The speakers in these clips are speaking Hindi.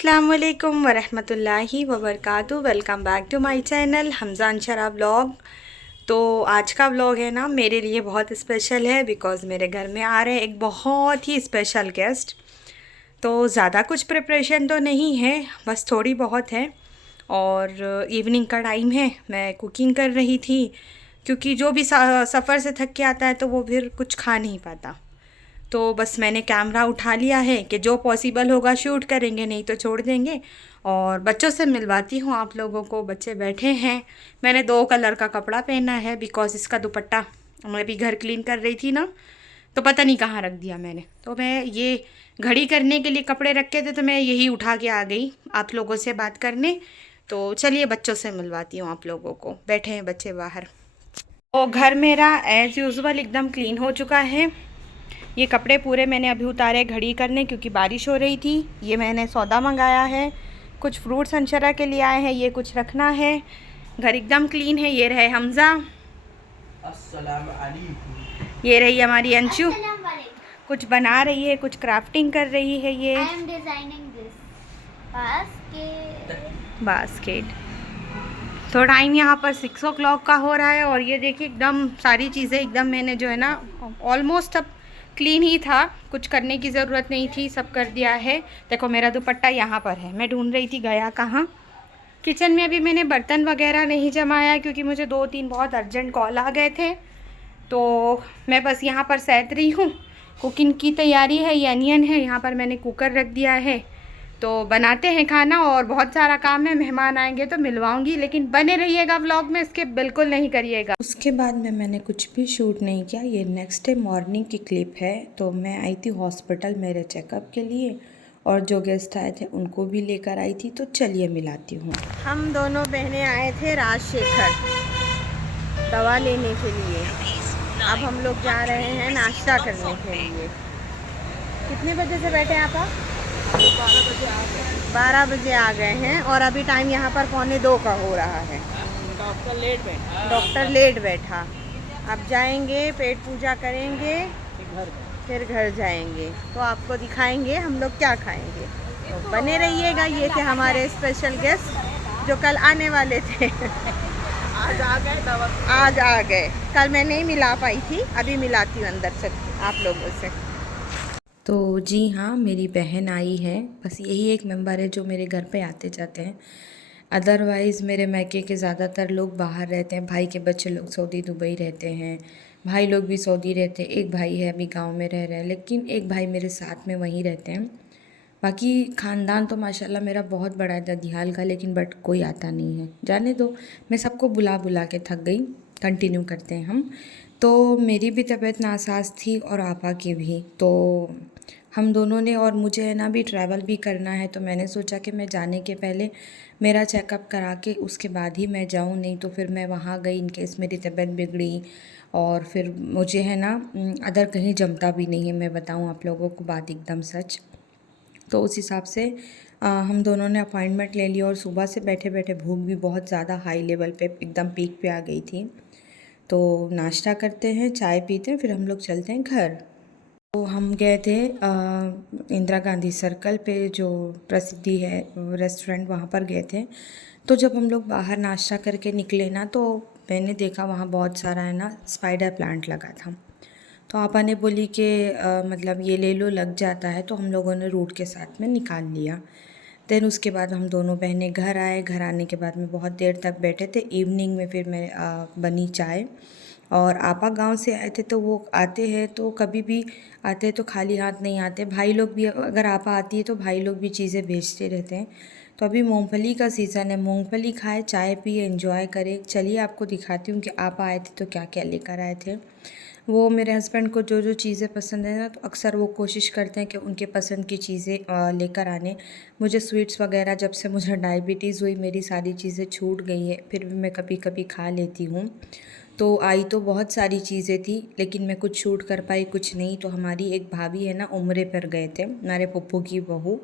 अस्सलामुअलैकुम वरहमतुल्लाहि वबरकातुहू। Welcome back to my channel Hamza Anshara vlog. तो आज का व्लॉग है ना मेरे लिए बहुत स्पेशल है बिकॉज़ मेरे घर में आ रहे हैं एक बहुत ही स्पेशल गेस्ट। तो ज़्यादा कुछ प्रिपरेशन तो नहीं है, बस थोड़ी बहुत है। और इवनिंग का टाइम है, मैं कुकिंग कर रही थी क्योंकि जो भी सफ़र से थक के आता है तो वो फिर कुछ खा नहीं पाता। तो बस मैंने कैमरा उठा लिया है कि जो पॉसिबल होगा शूट करेंगे, नहीं तो छोड़ देंगे। और बच्चों से मिलवाती हूँ आप लोगों को। बच्चे बैठे हैं। मैंने 2 कलर का कपड़ा पहना है बिकॉज़ इसका दुपट्टा, मैं भी घर क्लीन कर रही थी ना तो पता नहीं कहाँ रख दिया मैंने। तो मैं ये घड़ी करने के लिए कपड़े रखे थे तो मैं यही उठा के आ गई आप लोगों से बात करने। तो चलिए बच्चों से मिलवाती हूँ आप लोगों को। बैठे हैं बच्चे बाहर। तो घर मेरा एज़ यूज़ुअल एकदम क्लीन हो चुका है। ये कपड़े पूरे मैंने अभी उतारे घड़ी करने क्योंकि बारिश हो रही थी। ये मैंने सौदा मंगाया है, कुछ फ्रूट्स अंशरा के लिए आए हैं, ये कुछ रखना है। घर एकदम क्लीन है। ये रहे हमज़ा, अस्सलाम वालेकुम। ये रही हमारी अंशु, अस्सलाम वालेकुम। कुछ बना रही है, कुछ क्राफ्टिंग कर रही है। ये I am designing this basket. Basket. तो टाइम यहाँ पर 6 o'clock का हो रहा है और ये देखिए एकदम सारी चीज़ें एकदम मैंने जो है ना ऑलमोस्ट अब क्लीन ही था, कुछ करने की ज़रूरत नहीं थी, सब कर दिया है। देखो मेरा दुपट्टा यहाँ पर है, मैं ढूंढ रही थी गया कहाँ। किचन में अभी मैंने बर्तन वगैरह नहीं जमाया क्योंकि मुझे 2-3 बहुत अर्जेंट कॉल आ गए थे। तो मैं बस यहाँ पर सैत रही हूँ। कुकिंग की तैयारी है, ये अनियन है, यहाँ पर मैंने कुकर रख दिया है। तो बनाते हैं खाना और बहुत सारा काम है, मेहमान आएंगे तो मिलवाऊंगी, लेकिन बने रहिएगा व्लॉग में, इसके बिल्कुल नहीं करिएगा। उसके बाद में मैंने कुछ भी शूट नहीं किया। ये नेक्स्ट डे मॉर्निंग की क्लिप है। तो मैं आई थी हॉस्पिटल मेरे चेकअप के लिए और जो गेस्ट आए थे उनको भी लेकर आई थी। तो चलिए मिलाती हूँ। हम दोनों बहनें आए थे राजशेखर दवा लेने के लिए। अब हम लोग जा रहे हैं नाश्ता करने के लिए। कितने बजे से बैठे हैं आप? 12 बजे आ गए हैं और अभी टाइम यहाँ पर 1:45 का हो रहा है। डॉक्टर लेट बैठा। अब जाएंगे, पेट पूजा करेंगे, फिर घर जाएंगे तो आपको दिखाएंगे हम लोग क्या खाएंगे। तो बने रहिएगा। ये थे हमारे स्पेशल गेस्ट जो कल आने वाले थे। आज आ गए दवा। आज आ गए। कल मैं नहीं मिला पाई थी, अभी मिलाती हूँ अंदर से आप लोगों से। तो जी हाँ, मेरी बहन आई है। बस यही एक मेंबर है जो मेरे घर पे आते जाते हैं। अदरवाइज़ मेरे मैके के ज़्यादातर लोग बाहर रहते हैं। भाई के बच्चे लोग सऊदी दुबई रहते हैं, भाई लोग भी सऊदी रहते हैं। एक भाई है अभी गांव में रह रहा है, लेकिन एक भाई मेरे साथ में वहीं रहते हैं। बाकी ख़ानदान तो माशाल्लाह मेरा बहुत बड़ा है ददियाल का, लेकिन बट कोई आता नहीं है। जाने दो, मैं सबको बुला बुला के थक गई। कंटिन्यू करते हैं हम। तो मेरी भी तबीयत नासाज थी और आपा की भी। तो हम दोनों ने, और मुझे है ना भी ट्रैवल भी करना है, तो मैंने सोचा कि मैं जाने के पहले मेरा चेकअप करा के उसके बाद ही मैं जाऊँ, नहीं तो फिर मैं वहाँ गई इन केस मेरी तबीयत बिगड़ी और फिर मुझे है ना अदर कहीं जमता भी नहीं है। मैं बताऊँ आप लोगों को बात एकदम सच। तो उस हिसाब से हम दोनों ने अपॉइंटमेंट ले लिया और सुबह से बैठे बैठे भूख भी बहुत ज़्यादा हाई लेवल पे एकदम पीक पे आ गई थी। तो नाश्ता करते हैं, चाय पीते हैं, फिर हम लोग चलते हैं घर। तो हम गए थे इंदिरा गांधी सर्कल पे जो प्रसिद्धि है रेस्टोरेंट, वहाँ पर गए थे। तो जब हम लोग बाहर नाश्ता करके निकले ना तो मैंने देखा वहाँ बहुत सारा है ना स्पाइडर प्लांट लगा था। तो आपा ने बोली कि मतलब ये ले लो, लग जाता है। तो हम लोगों ने रूट के साथ में निकाल लिया। देन उसके बाद हम दोनों बहनें घर आए। घर आने के बाद में बहुत देर तक बैठे थे। इवनिंग में फिर मैं बनी चाय। और आपा गांव से आए थे तो वो आते हैं तो कभी भी आते हैं तो खाली हाथ नहीं आते। भाई लोग भी, अगर आपा आती है तो भाई लोग भी चीज़ें भेजते रहते हैं। तो अभी मूंगफली का सीज़न है, मूंगफली खाए, चाय पिए, एंजॉय करें। चलिए आपको दिखाती हूँ कि आपा आए थे तो क्या क्या लेकर आए थे। वो मेरे हस्बैंड को जो जो चीज़ें पसंद है ना, तो अक्सर वो कोशिश करते हैं कि उनके पसंद की चीज़ें लेकर आने। मुझे स्वीट्स वगैरह, जब से मुझे डायबिटीज़ हुई मेरी सारी चीज़ें छूट गई है, फिर भी मैं कभी कभी खा लेती हूँ। तो आई तो बहुत सारी चीज़ें थी, लेकिन मैं कुछ शूट कर पाई, कुछ नहीं। तो हमारी एक भाभी है ना उम्रे पर गए थे, हमारे पप्पू की बहू।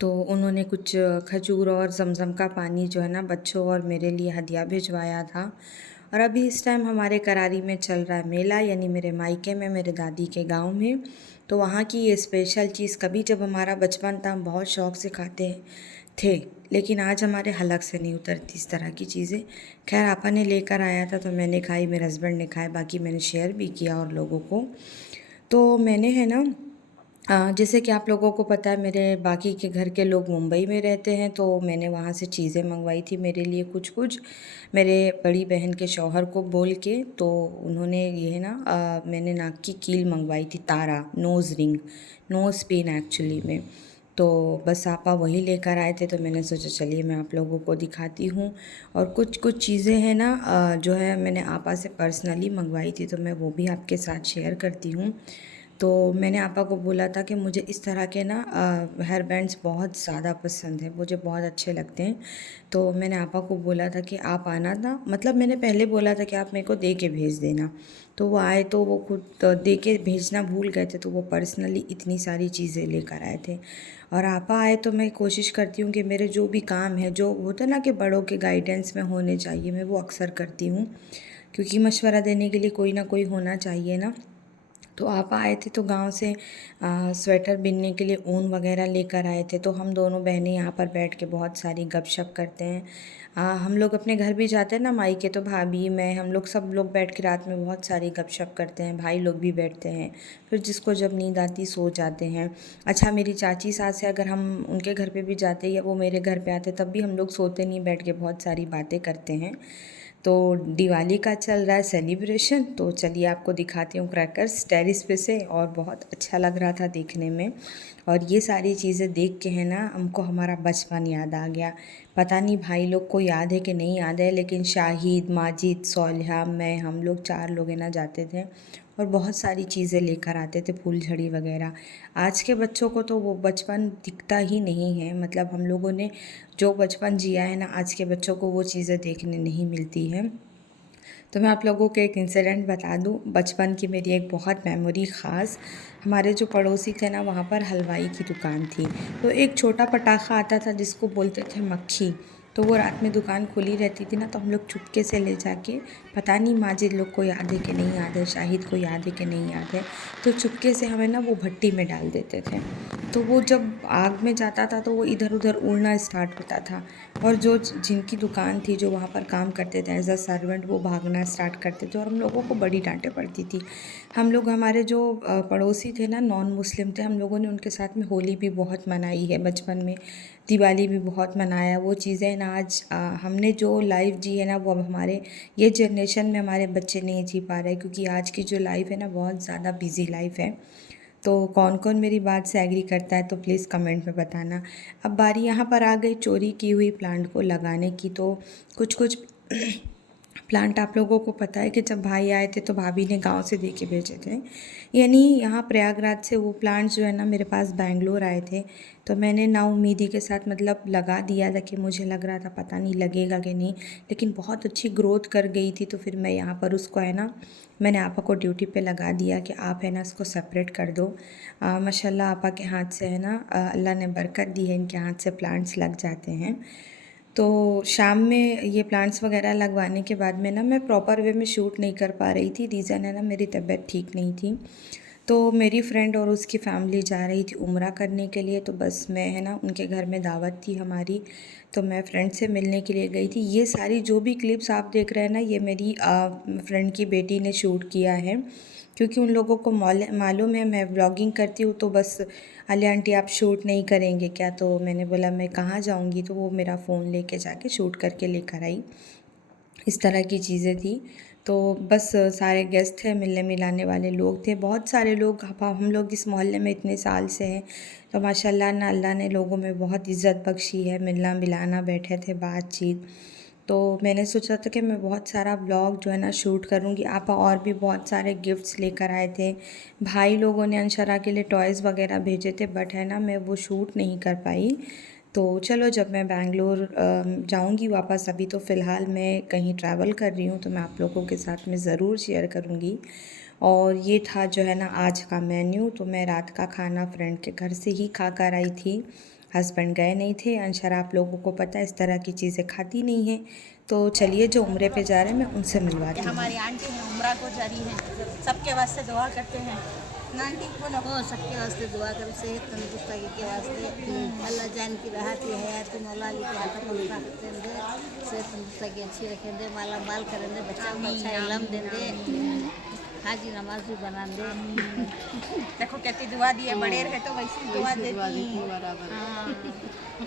तो उन्होंने कुछ खजूर और ज़मज़म का पानी जो है ना बच्चों और मेरे लिए हदिया भिजवाया था। और अभी इस टाइम हमारे करारी में चल रहा है मेला, यानी मेरे मायके में, मेरे दादी के गांव में। तो वहाँ की ये स्पेशल चीज़ कभी जब हमारा बचपन था हम बहुत शौक़ से खाते थे, लेकिन आज हमारे हलक से नहीं उतरती इस तरह की चीज़ें। खैर आपा ने लेकर आया था तो मैंने खाई, मेरे हस्बैंड ने खाए, बाकी मैंने शेयर भी किया और लोगों को। तो मैंने है ना जैसे कि आप लोगों को पता है मेरे बाकी के घर के लोग मुंबई में रहते हैं, तो मैंने वहाँ से चीज़ें मंगवाई थी मेरे लिए कुछ कुछ, मेरे बड़ी बहन के शौहर को बोल के। तो उन्होंने ये है ना मैंने नाक की कील मंगवाई थी, तारा, nose ring, nose pin actually में। तो बस आपा वही लेकर आए थे, तो मैंने सोचा चलिए मैं आप लोगों को दिखाती हूँ। और कुछ कुछ चीज़ें हैं ना जो है मैंने आपा से पर्सनली मंगवाई थी, तो मैं वो भी आपके साथ शेयर करती हूँ। तो मैंने आपा को बोला था कि मुझे इस तरह के ना हेयर बैंड्स बहुत ज़्यादा पसंद है, मुझे बहुत अच्छे लगते हैं। तो मैंने आपा को बोला था कि आप आना था, मतलब मैंने पहले बोला था कि आप मेरे को दे के भेज देना। तो वो आए तो वो खुद दे के भेजना भूल गए थे, तो वो पर्सनली इतनी सारी चीज़ें लेकर आए थे। और आपा आए तो मैं कोशिश करती हूँ कि मेरे जो भी काम है, जो होता है ना कि बड़ों के गाइडेंस में होने चाहिए, मैं वो अक्सर करती हूँ, क्योंकि मशवरा देने के लिए कोई ना कोई होना चाहिए ना। तो आपा आए थे तो गांव से स्वेटर बिनने के लिए ऊन वगैरह लेकर आए थे। तो हम दोनों बहनें यहाँ पर बैठ के बहुत सारी गपशप करते हैं। हम लोग अपने घर भी जाते हैं ना मायके, तो भाभी, मैं, हम लोग सब लोग बैठ के रात में बहुत सारी गपशप करते हैं, भाई लोग भी बैठते हैं, फिर जिसको जब नींद आती सो जाते हैं। अच्छा मेरी चाची सास है, अगर हम उनके घर पे भी जाते या वो मेरे घर पे आते तब भी हम लोग सोते नहीं, बैठ के बहुत सारी बातें करते हैं। तो दिवाली का चल रहा है सेलिब्रेशन, तो चलिए आपको दिखाती हूँ क्रैकर्स टेरिस पे से, और बहुत अच्छा लग रहा था देखने में। और ये सारी चीज़ें देख के है ना हमको हमारा बचपन याद आ गया। पता नहीं भाई लोग को याद है कि नहीं याद है, लेकिन शाहिद, माजिद, सोलिहा, मैं, हम लोग 4 लोग है ना जाते थे और बहुत सारी चीज़ें लेकर आते थे, फूलझड़ी वगैरह। आज के बच्चों को तो वो बचपन दिखता ही नहीं है, मतलब हम लोगों ने जो बचपन जिया है ना, आज के बच्चों को वो चीज़ें देखने नहीं मिलती हैं। तो मैं आप लोगों को एक इंसिडेंट बता दूं, बचपन की मेरी एक बहुत मेमोरी ख़ास। हमारे जो पड़ोसी थे ना, वहाँ पर हलवाई की दुकान थी। तो एक छोटा पटाखा आता था जिसको बोलते थे मक्खी। तो वो रात में दुकान खुली रहती थी ना, तो हम लोग चुपके से ले जाके, पता नहीं माजिद लोग को याद है कि नहीं याद है, शाहिद को याद है कि नहीं याद है, तो चुपके से हमें ना वो भट्टी में डाल देते थे। तो वो जब आग में जाता था तो वो इधर उधर उड़ना स्टार्ट होता था, और जो जिनकी दुकान थी, जो वहाँ पर काम करते थे एज अ सर्वेंट, वो भागना स्टार्ट करते थे और हम लोगों को बड़ी डांटें पड़ती थी। हम लोग, हमारे जो पड़ोसी थे ना, नॉन मुस्लिम थे, हम लोगों ने उनके साथ में होली भी बहुत मनाई है बचपन में, दिवाली भी बहुत मनाया। वो चीज़ें ना आज हमने जो लाइफ जी है ना, वो अब हमारे ये जनरेशन में हमारे बच्चे नहीं जी पा रहे, क्योंकि आज की जो लाइफ है ना बहुत ज़्यादा बिजी लाइफ है। तो कौन कौन मेरी बात से एग्री करता है तो प्लीज़ कमेंट में बताना। अब बारी यहाँ पर आ गई चोरी की हुई प्लांट को लगाने की। तो कुछ कुछ प्लांट आप लोगों को पता है कि जब भाई आए थे तो भाभी ने गांव से दे के भेजे थे, यानी यहाँ प्रयागराज से वो प्लांट्स जो है ना मेरे पास बेंगलोर आए थे। तो मैंने नाउमीदी के साथ मतलब लगा दिया था, कि मुझे लग रहा था पता नहीं लगेगा कि नहीं, लेकिन बहुत अच्छी ग्रोथ कर गई थी। तो फिर मैं यहाँ पर उसको है ना, मैंने आपा को ड्यूटी पे लगा दिया कि आप है ना इसको सेपरेट कर दो। माशाल्लाह आपा के हाथ से है ना अल्लाह ने बरकत दी है, इनके हाथ से प्लांट्स लग जाते हैं। तो शाम में ये प्लांट्स वगैरह लगवाने के बाद में ना मैं प्रॉपर वे में शूट नहीं कर पा रही थी, रीज़न है ना मेरी तबीयत ठीक नहीं थी। तो मेरी फ्रेंड और उसकी फैमिली जा रही थी उम्रा करने के लिए, तो बस मैं है ना उनके घर में दावत थी हमारी, तो मैं फ्रेंड से मिलने के लिए गई थी। ये सारी जो भी क्लिप्स आप देख रहे हैं ना, ये मेरी फ्रेंड की बेटी ने शूट किया है, क्योंकि उन लोगों को मालूम है मैं व्लॉगिंग करती हूँ। तो बस अली आंटी आप शूट नहीं करेंगे क्या? तो मैंने बोला मैं कहाँ जाऊँगी, तो वो मेरा फ़ोन लेके जाके शूट करके लेकर आई। इस तरह की चीज़ें थी। तो बस सारे गेस्ट थे, मिलने मिलाने वाले लोग थे, बहुत सारे लोग। हम लोग इस मोहल्ले में इतने साल से हैं, तो माशाल्लाह ना अल्लाह ने लोगों में बहुत इज़्ज़त बख्शी है, मिलना मिलाना, बैठे थे, बातचीत। तो मैंने सोचा था कि मैं बहुत सारा व्लॉग जो है ना शूट करूँगी। आपा और भी बहुत सारे गिफ्ट्स लेकर आए थे, भाई लोगों ने अंशरा के लिए टॉयज़ वगैरह भेजे थे, बट है ना मैं वो शूट नहीं कर पाई। तो चलो जब मैं बैंगलोर जाऊंगी वापस, अभी तो फ़िलहाल मैं कहीं ट्रैवल कर रही हूँ, तो मैं आप लोगों के साथ में ज़रूर शेयर करूँगी। और ये था जो है ना आज का मेन्यू। तो मैं रात का खाना फ्रेंड के घर से ही खा कर आई थी, हस्बैंड गए नहीं थे। अंशरा आप लोगों को पता है इस तरह की चीज़ें खाती नहीं है। तो चलिए जो उम्रे पे जा रहे हैं मैं उनसे मिलवाती हूँ। हमारी आंटी हैं उम्रा को जा रही हैं, सबके वास्ते दुआ करते हैं हो सबके वास्ते दुआ कर सेहत तंदुरुस्ती के वास्ते अल्लाह जान की राहत की हयात मौला अली के हाथ में राहत दे सेहत तंदुरुस्ती अच्छी रखें दे माला माल करें दे बच्चा को अच्छा इल्म दे दे हाजी नमाज भी बना दे देखो कहती दुआ दी है, बड़े रहे तो वैसी दुआ देती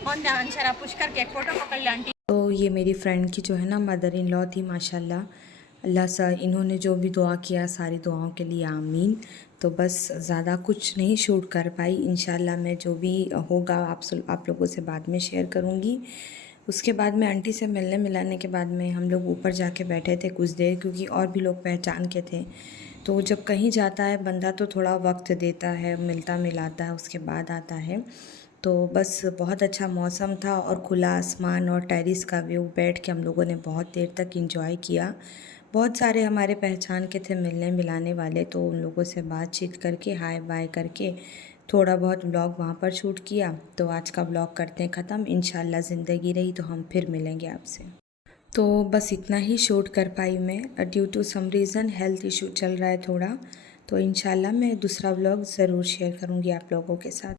कौन ध्यान शरा पुश करके एक फोटो पकड़ ले आंटी। तो ये मेरी फ्रेंड की जो है ना मदर इन लॉ थी, माशाल्लाह अल्लाह सा इन्होंने जो भी दुआ किया सारी दुआओं के लिए आमीन। तो बस ज़्यादा कुछ नहीं शूट कर पाई, इंशाल्लाह मैं जो भी होगा आप लोगों से बाद में शेयर करूँगी। उसके बाद में आंटी से मिलने मिलाने के बाद में हम लोग ऊपर जाके बैठे थे कुछ देर, क्योंकि और भी लोग पहचान के थे। तो जब कहीं जाता है बंदा तो थोड़ा वक्त देता है, मिलता मिलाता है, उसके बाद आता है। तो बस बहुत अच्छा मौसम था और खुला आसमान और टेरिस का व्यू बैठ के हम लोगों ने बहुत देर तक एंजॉय किया। बहुत सारे हमारे पहचान के थे मिलने मिलाने वाले, तो उन लोगों से बातचीत करके हाय बाय करके थोड़ा बहुत व्लॉग वहाँ पर शूट किया। तो आज का व्लॉग करते हैं ख़त्म, इंशाल्लाह ज़िंदगी रही तो हम फिर मिलेंगे आपसे। तो बस इतना ही शूट कर पाई मैं, due to some reason health issue चल रहा है थोड़ा। तो इंशाल्लाह मैं दूसरा व्लॉग ज़रूर शेयर करूँगी आप लोगों के साथ।